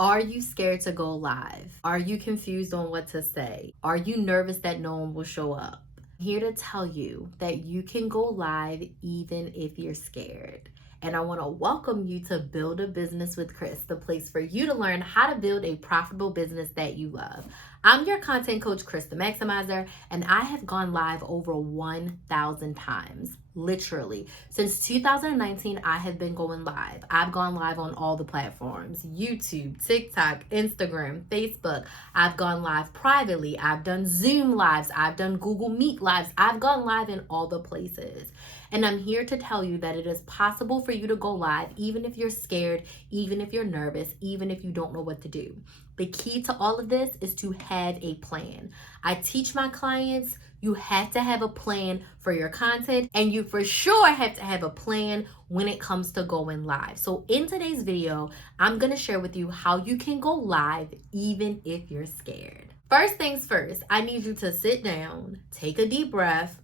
Are you scared to go live? Are you confused on what to say? Are you nervous that no one will show up? I'm here to tell you that you can go live even if you're scared. And I want to welcome you to Build a Business with Chris, the place for you to learn how to build a profitable business that you love. I'm your content coach, Chris the Maximizer, and I have gone live over 1,000 times. Literally. Since 2019, I have been going live. I've gone live on all the platforms: YouTube, TikTok, Instagram, Facebook. I've gone live privately. I've done Zoom lives. I've done Google Meet lives. I've gone live in all the places. And I'm here to tell you that it is possible for you to go live even if you're scared, even if you're nervous, even if you don't know what to do. The key to all of this is to have a plan. I teach my clients you have to have a plan for your content, and you for sure have to have a plan when it comes to going live. So in today's video, I'm gonna share with you how you can go live even if you're scared. First things first, I need you to sit down, take a deep breath,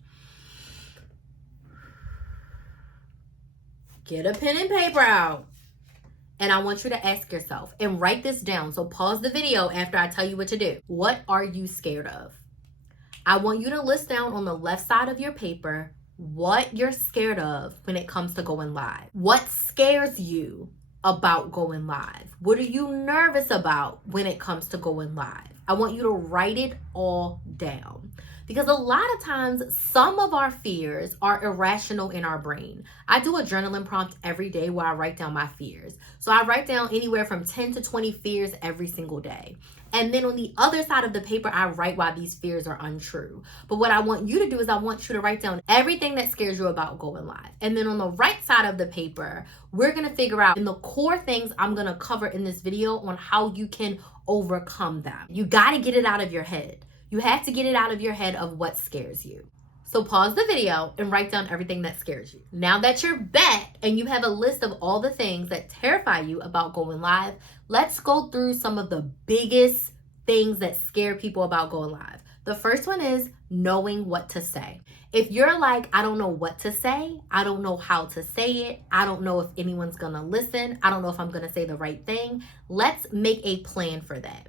get a pen and paper out, and I want you to ask yourself and write this down. So pause the video after I tell you what to do. What are you scared of? I want you to list down on the left side of your paper what you're scared of when it comes to going live. What scares you about going live? What are you nervous about when it comes to going live? I want you to write it all down. Because a lot of times, some of our fears are irrational in our brain. I do a journaling prompt every day where I write down my fears. So I write down anywhere from 10 to 20 fears every single day. And then on the other side of the paper, I write why these fears are untrue. But what I want you to do is I want you to write down everything that scares you about going live. And then on the right side of the paper, we're going to figure out in the core things I'm going to cover in this video on how you can overcome them. You got to get it out of your head. You have to get it out of your head of what scares you. So pause the video and write down everything that scares you. Now that you're back and you have a list of all the things that terrify you about going live, let's go through some of the biggest things that scare people about going live. The first one is knowing what to say. If you're like, I don't know what to say, I don't know how to say it, I don't know if anyone's gonna listen, I don't know if I'm gonna say the right thing, let's make a plan for that.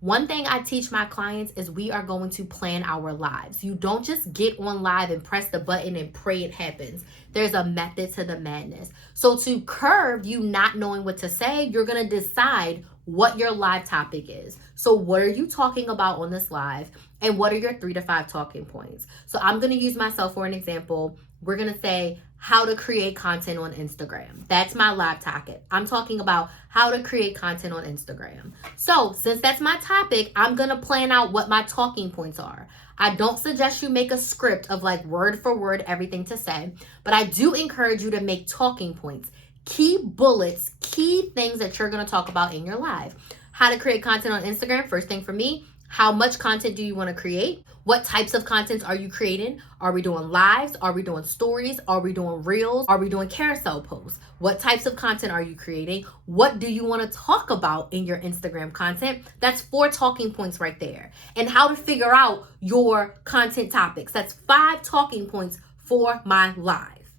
One thing I teach my clients is we are going to plan our lives. You don't just get on live and press the button and pray it happens. There's a method to the madness. So to curb you not knowing what to say, you're going to decide what your live topic is. So what are you talking about on this live? And what are your 3 to 5 talking points? So I'm going to use myself for an example. We're going to say how to create content on Instagram. That's my live topic. I'm talking about how to create content on Instagram. So since that's my topic, I'm going to plan out what my talking points are. I don't suggest you make a script of like word for word everything to say, but I do encourage you to make talking points, key bullets, key things that you're going to talk about in your live. How to create content on Instagram. First thing for me, how much content do you want to create? What types of content are you creating? Are we doing lives? Are we doing stories? Are we doing reels? Are we doing carousel posts? What types of content are you creating? What do you want to talk about in your Instagram content? That's 4 talking points right there. And how to figure out your content topics. That's 5 talking points for my live.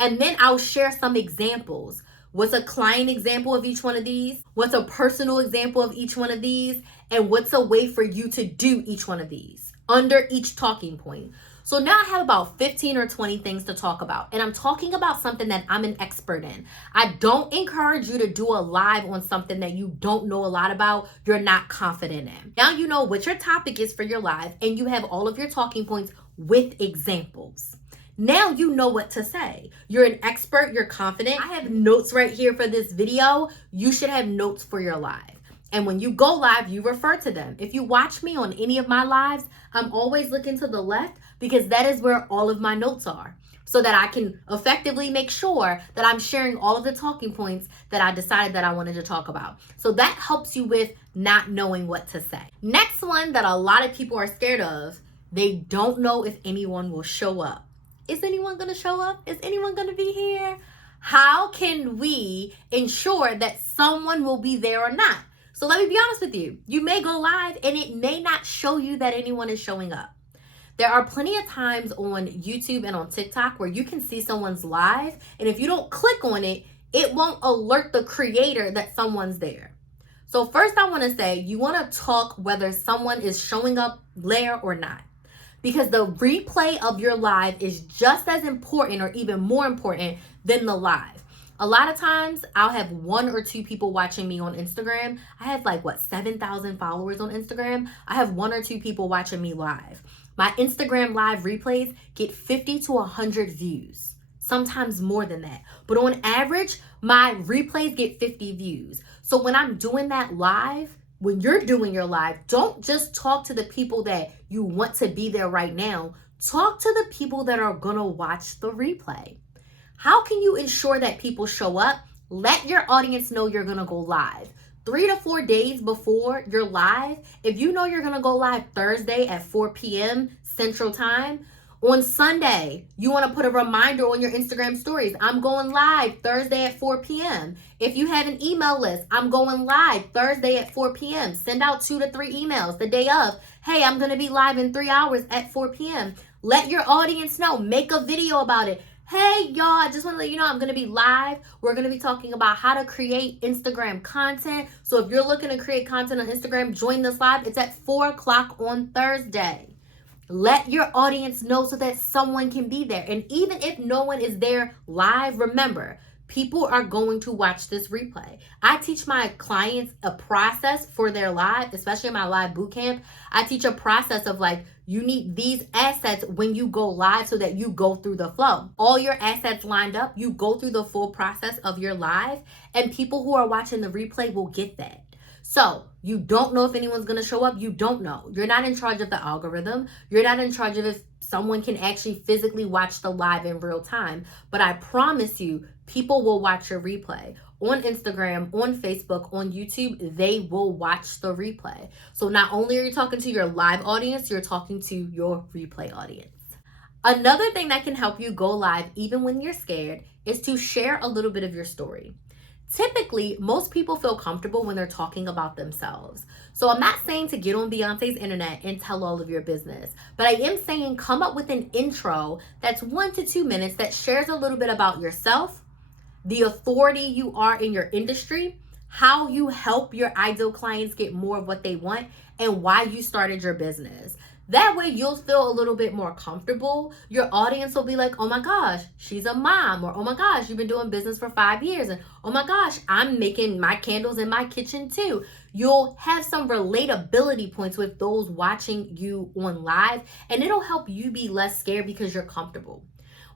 And then I'll share some examples. What's a client example of each one of these? What's a personal example of each one of these? And what's a way for you to do each one of these under each talking point? So now I have about 15 or 20 things to talk about. And I'm talking about something that I'm an expert in. I don't encourage you to do a live on something that you don't know a lot about, you're not confident in. Now you know what your topic is for your live, and you have all of your talking points with examples. Now you know what to say. You're an expert, you're confident. I have notes right here for this video. You should have notes for your live. And when you go live, you refer to them. If you watch me on any of my lives, I'm always looking to the left because that is where all of my notes are, so that I can effectively make sure that I'm sharing all of the talking points that I decided that I wanted to talk about. So that helps you with not knowing what to say. Next one that a lot of people are scared of, they don't know if anyone will show up. Is anyone going to show up? Is anyone going to be here? How can we ensure that someone will be there or not? So let me be honest with you. You may go live and it may not show you that anyone is showing up. There are plenty of times on YouTube and on TikTok where you can see someone's live, and if you don't click on it, it won't alert the creator that someone's there. So first I want to say, you want to talk whether someone is showing up there or not. Because the replay of your live is just as important or even more important than the live. A lot of times I'll have 1 or 2 people watching me on Instagram. I have 7,000 followers on Instagram. I have 1 or 2 people watching me live. My Instagram live replays get 50 to 100 views, sometimes more than that. But on average, my replays get 50 views. So when I'm doing that live, when you're doing your live, don't just talk to the people that you want to be there right now. Talk to the people that are gonna watch the replay. How can you ensure that people show up? Let your audience know you're gonna go live. 3 to 4 days before you're live, if you know you're gonna go live Thursday at 4 p.m. Central Time, on Sunday, you want to put a reminder on your Instagram stories. I'm going live Thursday at 4 p.m. If you have an email list, I'm going live Thursday at 4 p.m. Send out 2 to 3 emails the day of. Hey, I'm going to be live in 3 hours at 4 p.m. Let your audience know. Make a video about it. Hey, y'all, I just want to let you know I'm going to be live. We're going to be talking about how to create Instagram content. So if you're looking to create content on Instagram, join this live. It's at 4 o'clock on Thursday. Let your audience know so that someone can be there. And even if no one is there live, remember, people are going to watch this replay. I teach my clients a process for their live, especially in my live bootcamp. I teach a process of you need these assets when you go live so that you go through the flow. All your assets lined up, you go through the full process of your live, and people who are watching the replay will get that. So you don't know if anyone's going to show up. You don't know. You're not in charge of the algorithm. You're not in charge of if someone can actually physically watch the live in real time. But I promise you, people will watch your replay. On Instagram, on Facebook, on YouTube, they will watch the replay. So not only are you talking to your live audience, you're talking to your replay audience. Another thing that can help you go live even when you're scared is to share a little bit of your story. Typically, most people feel comfortable when they're talking about themselves. So I'm not saying to get on Beyonce's internet and tell all of your business, but I am saying come up with an intro that's 1 to 2 minutes that shares a little bit about yourself, the authority you are in your industry, how you help your ideal clients get more of what they want, and why you started your business. That way you'll feel a little bit more comfortable. Your audience will be like, oh my gosh, she's a mom, or oh my gosh, you've been doing business for 5 years, and oh my gosh, I'm making my candles in my kitchen too. You'll have some relatability points with those watching you on live, and it'll help you be less scared because you're comfortable.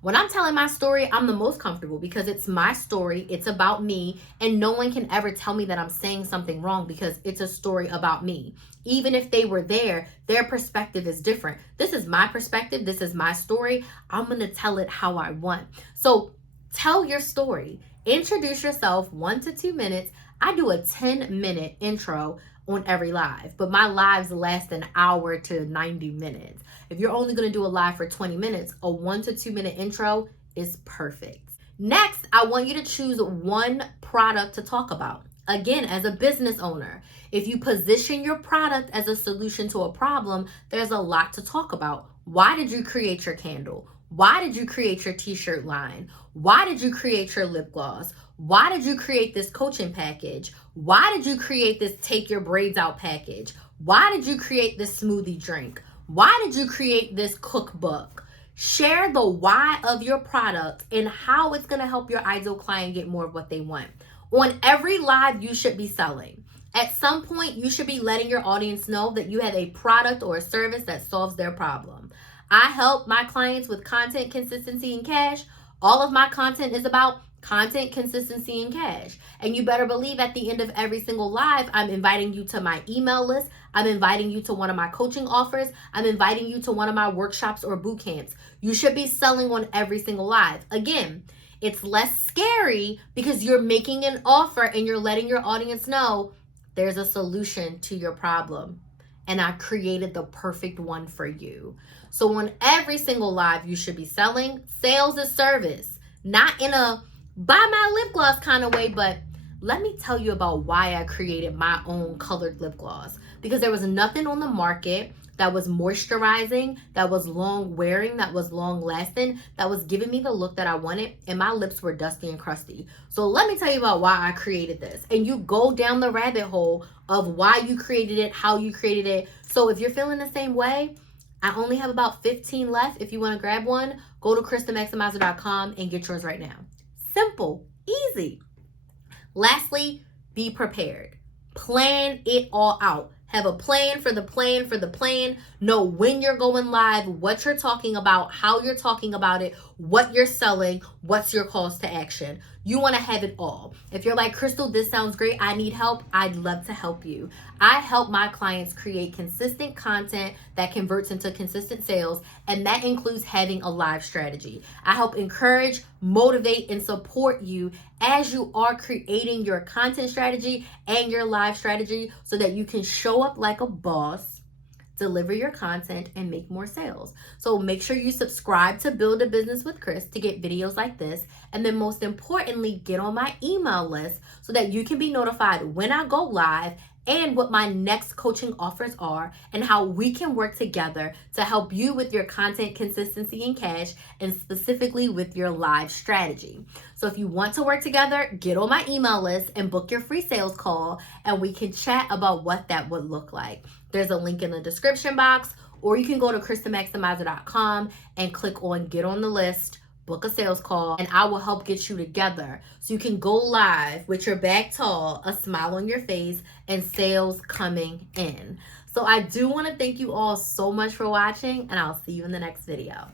When I'm telling my story, I'm the most comfortable because it's my story, it's about me, and no one can ever tell me that I'm saying something wrong because it's a story about me. Even if they were there, their perspective is different. This is my perspective, this is my story. I'm gonna tell it how I want. So tell your story. Introduce yourself 1 to 2 minutes. I do a 10-minute intro on every live, but my lives last an hour to 90 minutes. If you're only going to do a live for 20 minutes, a 1 to 2 minute intro is perfect. Next, I want you to choose one product to talk about. Again, as a business owner, if you position your product as a solution to a problem, there's a lot to talk about. Why did you create your candle? Why did you create your t-shirt line? Why did you create your lip gloss? Why did you create this coaching package? Why did you create this take your braids out package? Why did you create this smoothie drink? Why did you create this cookbook? Share the why of your product and how it's going to help your ideal client get more of what they want. On every live, you should be selling. At some point, you should be letting your audience know that you have a product or a service that solves their problem. I help my clients with content, consistency, and cash. All of my content is about content, consistency, and cash. And you better believe at the end of every single live, I'm inviting you to my email list. I'm inviting you to one of my coaching offers. I'm inviting you to one of my workshops or boot camps. You should be selling on every single live. Again, it's less scary because you're making an offer and you're letting your audience know there's a solution to your problem. And I created the perfect one for you. So on every single live, you should be selling. Sales is service. Not in a buy my lip gloss kind of way, but let me tell you about why I created my own colored lip gloss. Because there was nothing on the market that was moisturizing, that was long wearing, that was long lasting, that was giving me the look that I wanted, and my lips were dusty and crusty. So let me tell you about why I created this. And you go down the rabbit hole of why you created it, how you created it. So if you're feeling the same way, I only have about 15 left. If you want to grab one, go to KristaMaximizer.com and get yours right now. Simple, easy. Lastly, be prepared. Plan it all out. Have a plan for the plan for the plan. Know when you're going live, what you're talking about, how you're talking about it, what you're selling, what's your calls to action. You want to have it all. If you're like, Crystal, this sounds great, I need help, I'd love to help you. I help my clients create consistent content that converts into consistent sales, and that includes having a live strategy. I help encourage, motivate, and support you as you are creating your content strategy and your live strategy so that you can show up like a boss, deliver your content, and make more sales. So make sure you subscribe to Build a Business with Kris to get videos like this. And then most importantly, get on my email list so that you can be notified when I go live and what my next coaching offers are and how we can work together to help you with your content consistency and cash, and specifically with your live strategy. So if you want to work together, get on my email list and book your free sales call, and we can chat about what that would look like. There's a link in the description box, or you can go to KristaMaximizer.com and click on Get on the List, book a sales call, and I will help get you together so you can go live with your back tall, a smile on your face, and sales coming in. So I do want to thank you all so much for watching, and I'll see you in the next video.